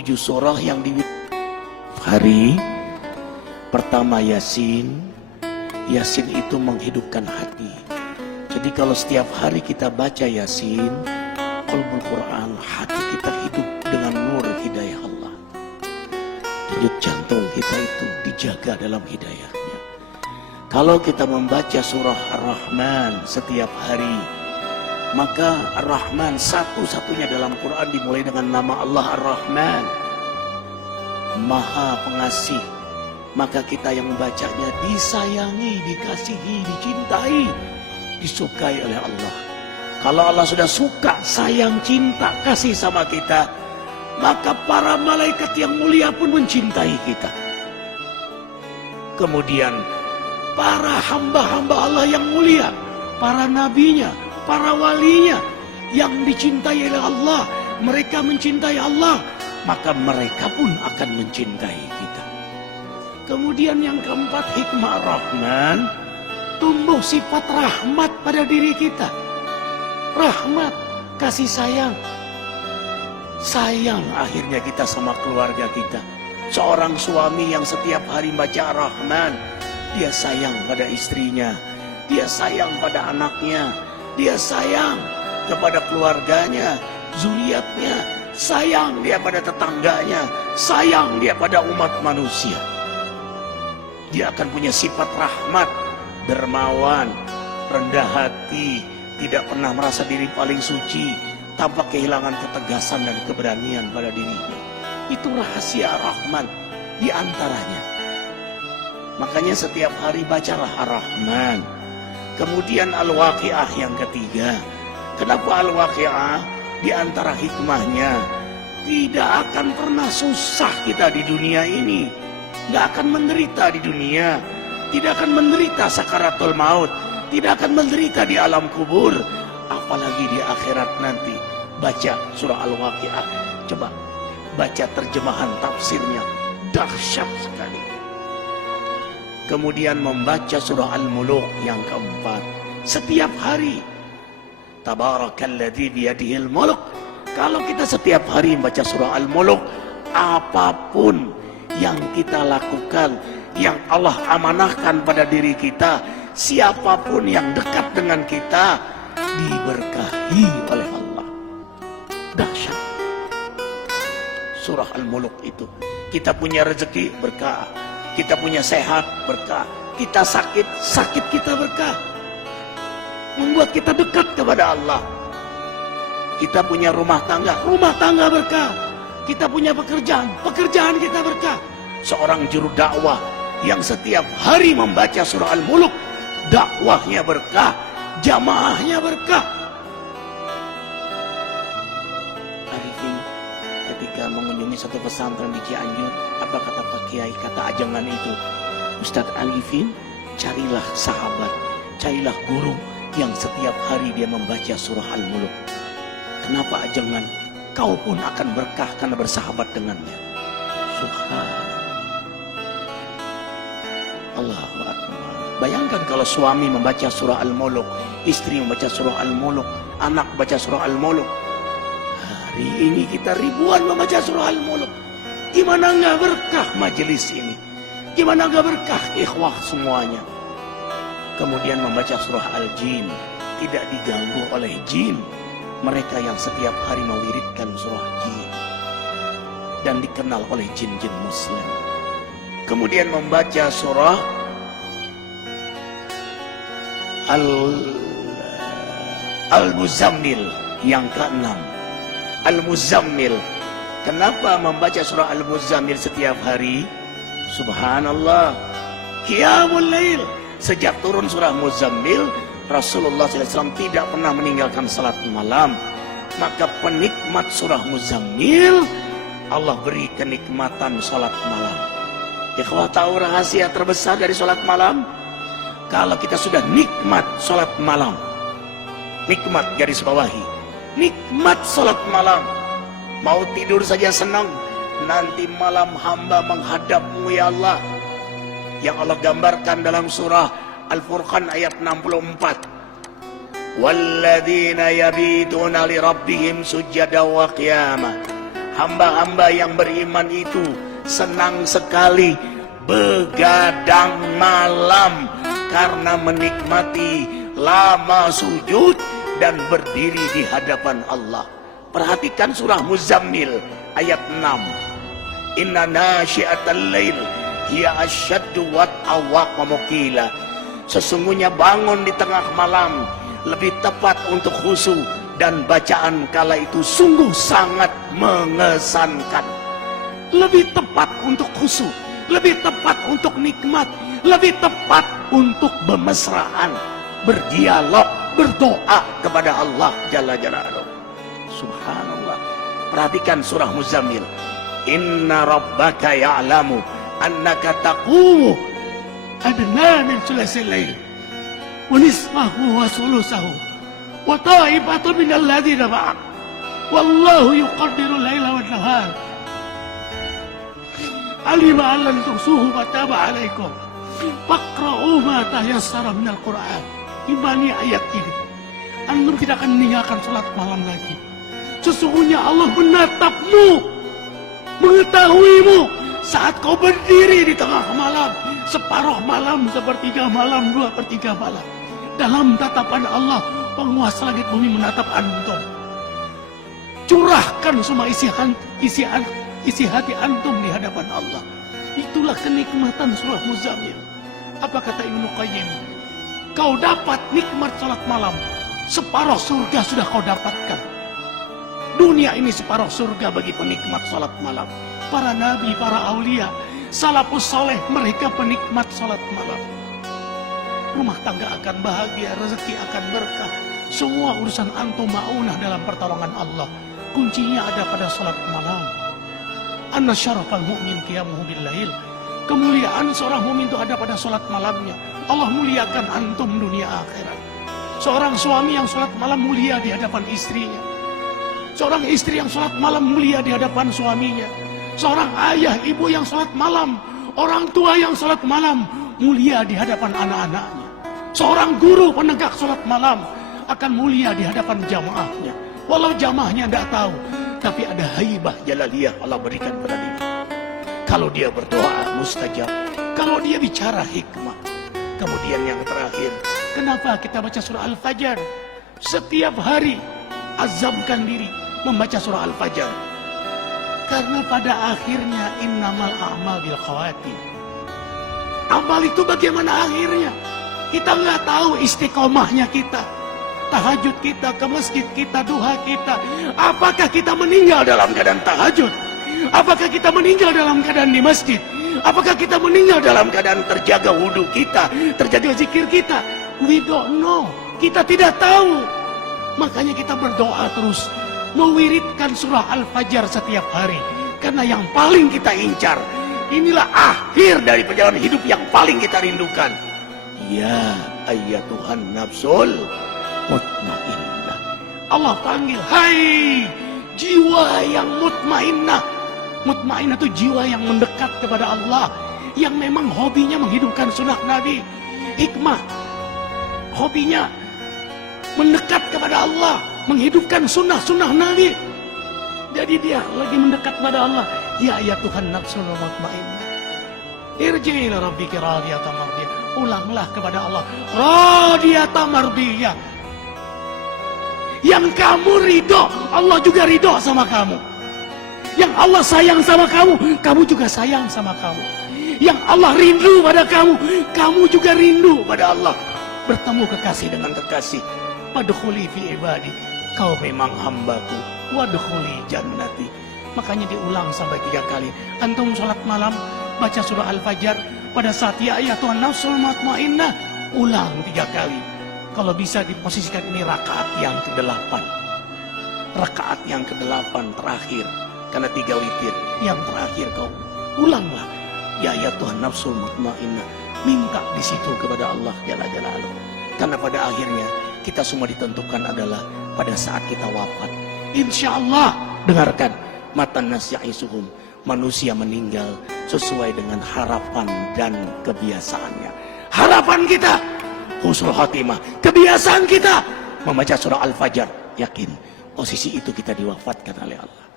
7 surah yang di hari pertama Yasin. Yasin itu menghidupkan hati. Jadi kalau setiap hari kita baca Yasin, qalbul Quran, hati kita hidup dengan nur hidayah Allah. Denyut jantung kita itu dijaga dalam hidayahnya. Kalau kita membaca surah Ar-Rahman setiap hari, maka Ar-Rahman satu-satunya dalam Quran dimulai dengan nama Allah Ar-Rahman, Maha Pengasih. Maka kita yang membacanya disayangi, dikasihi, dicintai, disukai oleh Allah. Kalau Allah sudah suka, sayang, cinta, kasih sama kita, maka para malaikat yang mulia pun mencintai kita. Kemudian para hamba-hamba Allah yang mulia, para nabinya, para walinya yang dicintai oleh Allah, mereka mencintai Allah, maka mereka pun akan mencintai kita. Kemudian yang keempat, hikmah Rahman, tumbuh sifat rahmat pada diri kita. Rahmat, kasih sayang. Sayang akhirnya kita sama keluarga kita. Seorang suami yang setiap hari baca Rahman, dia sayang pada istrinya, dia sayang pada anaknya, dia sayang kepada keluarganya, zuriatnya, sayang dia pada tetangganya, sayang dia pada umat manusia. Dia akan punya sifat rahmat, dermawan, rendah hati, tidak pernah merasa diri paling suci, tanpa kehilangan ketegasan dan keberanian pada dirinya. Itu rahasia Rahman di antaranya. Makanya setiap hari bacalah Ar-Rahman. Kemudian Al-Waqi'ah yang ketiga. Kenapa Al-Waqi'ah? Di antara hikmahnya, tidak akan pernah susah kita di dunia ini. Tidak akan menderita di dunia. Tidak akan menderita sakaratul maut. Tidak akan menderita di alam kubur. Apalagi di akhirat nanti. Baca surah Al-Waqi'ah. Coba baca terjemahan tafsirnya. Dahsyat sekali. Kemudian membaca surah Al-Muluk yang keempat. Setiap hari. Tabarakalladzi biyadihil muluk. Kalau kita setiap hari membaca surah Al-Muluk, apapun yang kita lakukan, yang Allah amanahkan pada diri kita, siapapun yang dekat dengan kita, diberkahi oleh Allah. Dahsyat surah Al-Muluk itu. Kita punya rezeki, berkah. Kita punya sehat, berkah. Kita sakit, sakit kita berkah. Membuat kita dekat kepada Allah. Kita punya rumah tangga berkah. Kita punya pekerjaan, pekerjaan kita berkah. Seorang juru dakwah yang setiap hari membaca surah Al-Muluk, dakwahnya berkah, jamaahnya berkah. Arifin ketika mengunjungi satu pesantren di Cianjur, apa kata Pak Kiai, kata ajengan itu, Ustadz Arifin, carilah sahabat, carilah guru yang setiap hari dia membaca surah Al-Muluk. Kenapa ajengan? Kau pun akan berkah karena bersahabat dengannya. Subhanallah. Allahu Akbar. Bayangkan kalau suami membaca surah Al-Muluk, istri membaca surah Al-Muluk, anak baca surah Al-Muluk. Hari ini kita ribuan membaca surah Al-Muluk. Gimana nggak berkah majelis ini? Gimana nggak berkah ikhwah semuanya? Kemudian membaca surah Al-Jin, tidak diganggu oleh jin. Mereka yang setiap hari mewiridkan surah jin dan dikenal oleh jin-jin muslim. Kemudian membaca surah Al-Muzammil yang ke-6. Al-Muzammil. Kenapa membaca surah Al-Muzammil setiap hari? Subhanallah. Qiyamul Lail. Sejak turun surah Muzammil, Rasulullah SAW tidak pernah meninggalkan salat malam. Maka penikmat surah Muzammil, Allah beri kenikmatan salat malam. Ikhwah, tahu rahasia terbesar dari salat malam? Kalau kita sudah nikmat salat malam, nikmat garis bawahi, nikmat salat malam, mau tidur saja senang, nanti malam hamba menghadapmu ya Allah. Yang Allah gambarkan dalam surah Al-Furqan ayat 64. Walladzina yabituna li rabbihim sujada wa qiyamah Hamba-hamba yang beriman itu senang sekali begadang malam karena menikmati lama sujud dan berdiri di hadapan Allah. Perhatikan surah Muzammil ayat 6. Inna nasyi'atal lail hiya asyaddu wat'a wa muqila. Sesungguhnya bangun di tengah malam lebih tepat untuk khusyuk dan bacaan kala itu sungguh sangat mengesankan. Lebih tepat untuk khusyuk, lebih tepat untuk nikmat, lebih tepat untuk bermesraan, berdialog, berdoa kepada Allah Jalla Jalaluhu. Subhanallah. Perhatikan surah Muzammil. Inna rabbaka ya'lamu annaka taqumu adna min thulathil lail wa nisfahu wa thuluthahu wa ta'ifatu min alladhina ma'ak wallahu yuqaddiru laila wan nahar alima an lan tuhsuhu fataba alaikum faqra'u ma tayassara minal Qur'an. Imani ayat ini, antum tidak akan meninggalkan salat malam lagi. Sesungguhnya Allah menatapmu, mengetahuimu saat kau berdiri di tengah malam, separuh malam, sepertiga malam, 2/3 malam. Dalam tatapan Allah, penguasa langit bumi menatap antum. Curahkan semua isi hati antum di hadapan Allah. Itulah kenikmatan surah Muzammil. Apa kata Ibnu Qayyim? Kau dapat nikmat salat malam, separuh surga sudah kau dapatkan. Dunia ini separuh surga bagi penikmat salat malam. Para nabi, para aulia, salafus soleh, mereka penikmat salat malam. Rumah tangga akan bahagia, rezeki akan berkah. Semua urusan antum ma'unah dalam pertolongan Allah. Kuncinya ada pada salat malam. Anna syarafal mu'min qiyamuhu bil-lail. Kemuliaan seorang mukmin itu ada pada salat malamnya. Allah muliakan antum dunia akhirat. Seorang suami yang salat malam mulia di hadapan istrinya. Seorang istri yang salat malam mulia di hadapan suaminya. Seorang ayah, ibu yang salat malam, orang tua yang salat malam mulia di hadapan anak-anaknya. Seorang guru penegak salat malam akan mulia di hadapan jamaahnya. Walau jamaahnya tidak tahu, tapi ada haibah jalaliyah Allah berikan pada dia. Kalau dia berdoa mustajab, kalau dia bicara hikmah. Kemudian yang terakhir, kenapa kita baca surah Al-Fajr? Setiap hari azamkan diri membaca surah Al-Fajr. Karena pada akhirnya innamal a'mal bil khawatim. Amal itu bagaimana akhirnya? Kita nggak tahu istiqomahnya kita. Tahajud kita, ke masjid kita, duha kita. Apakah kita meninggal dalam keadaan tahajud? Apakah kita meninggal dalam keadaan di masjid? Apakah kita meninggal dalam keadaan terjaga wudhu kita, terjaga zikir kita? We don't know. Kita tidak tahu. Makanya kita berdoa terus, mewiridkan surah Al-Fajr setiap hari. Karena yang paling kita incar, inilah akhir dari perjalanan hidup yang paling kita rindukan. Ya ayyatuhan nafsul mutmainnah. Allah panggil, hai jiwa yang mutmainnah. Mutmainnah itu jiwa yang mendekat kepada Allah, yang memang hobinya menghidupkan sunnah Nabi. Hikmah, hobinya mendekat kepada Allah, menghidupkan sunnah Nabi. Jadi dia lagi mendekat kepada Allah. Ya Tuhan nafsul mutmainnah, irji'i ila rabbiki radiyatan mardiyah. Ulanglah kepada Allah, radiyatan mardiyah. Yang kamu ridho, Allah juga ridho sama kamu. Yang Allah sayang sama kamu, kamu juga sayang sama kamu. Yang Allah rindu pada kamu, kamu juga rindu pada Allah. Bertemu kekasih dengan kekasih. Wadkhuli fi ibadi, kau memang hambaku. Wadkhuli jannati. Makanya diulang sampai 3 kali. Antum sholat malam, baca surah Al-Fajr. Pada saat ya Tuhan nafsul mutmainnah, ulang 3 kali. Kalau bisa diposisikan ini rakaat yang ke-8. Rakaat yang ke-8 terakhir. Karena 3 witir. Yang terakhir kau ulanglah. Ya Tuhan nafsul mutmainnah. Minta di situ kepada Allah Jalla Jalaluhu. Karena pada akhirnya kita semua ditentukan adalah pada saat kita wafat. Insya Allah, dengarkan. Matan nasya'isuhum. Manusia meninggal sesuai dengan harapan dan kebiasaannya. Harapan kita husnul khatimah. Kebiasaan kita membaca surah Al-Fajr. Yakin posisi itu kita diwafatkan oleh Allah.